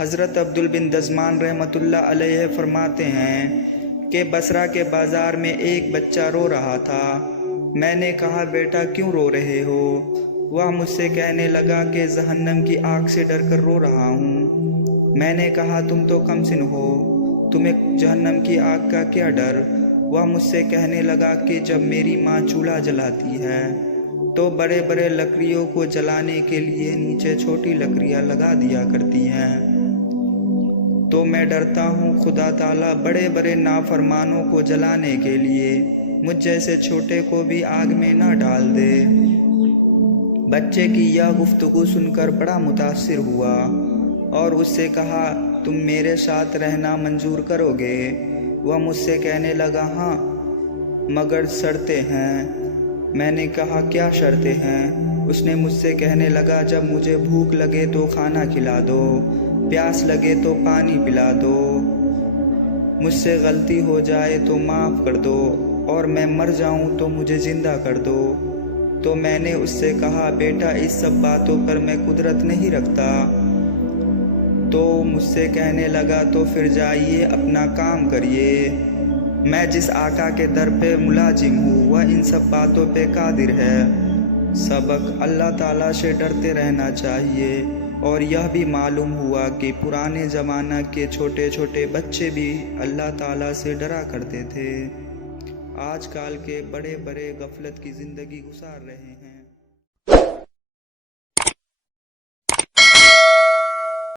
حضرت عبدل بن دزمان رحمۃ اللہ علیہ فرماتے ہیں کہ بصرہ کے بازار میں ایک بچہ رو رہا تھا۔ میں نے کہا بیٹا کیوں رو رہے ہو؟ وہ مجھ سے کہنے لگا کہ جہنم کی آگ سے ڈر کر رو رہا ہوں۔ میں نے کہا تم تو کم سن ہو، تمہیں جہنم کی آگ کا کیا ڈر؟ وہ مجھ سے کہنے لگا کہ جب میری ماں چولہا جلاتی ہے تو بڑے بڑے لکڑیوں کو جلانے کے لیے نیچے چھوٹی لکڑیاں لگا دیا کرتی ہیں، تو میں ڈرتا ہوں خدا تعالیٰ بڑے بڑے نافرمانوں کو جلانے کے لیے مجھ جیسے چھوٹے کو بھی آگ میں نہ ڈال دے۔ بچے کی یہ گفتگو سن کر بڑا متاثر ہوا اور اس سے کہا تم میرے ساتھ رہنا منظور کرو گے؟ وہ مجھ سے کہنے لگا ہاں مگر شرطیں ہیں۔ میں نے کہا کیا شرطیں ہیں؟ اس نے مجھ سے کہنے لگا جب مجھے بھوک لگے تو کھانا کھلا دو، پیاس لگے تو پانی پلا دو، مجھ سے غلطی ہو جائے تو معاف کر دو، اور میں مر جاؤں تو مجھے زندہ کر دو۔ تو میں نے اس سے کہا بیٹا اس سب باتوں پر میں قدرت نہیں رکھتا۔ تو مجھ سے کہنے لگا تو پھر جائیے اپنا کام کریے، میں جس آقا کے در پہ ملازم ہوں وہ ان سب باتوں پہ قادر ہے۔ سبق: اللہ تعالیٰ سے ڈرتے رہنا چاہیے۔ اور یہ بھی معلوم ہوا کہ پرانے زمانہ کے چھوٹے چھوٹے بچے بھی اللہ تعالیٰ سے ڈرا کرتے تھے۔ آج کل کے بڑے بڑے غفلت کی زندگی گزار رہے ہیں۔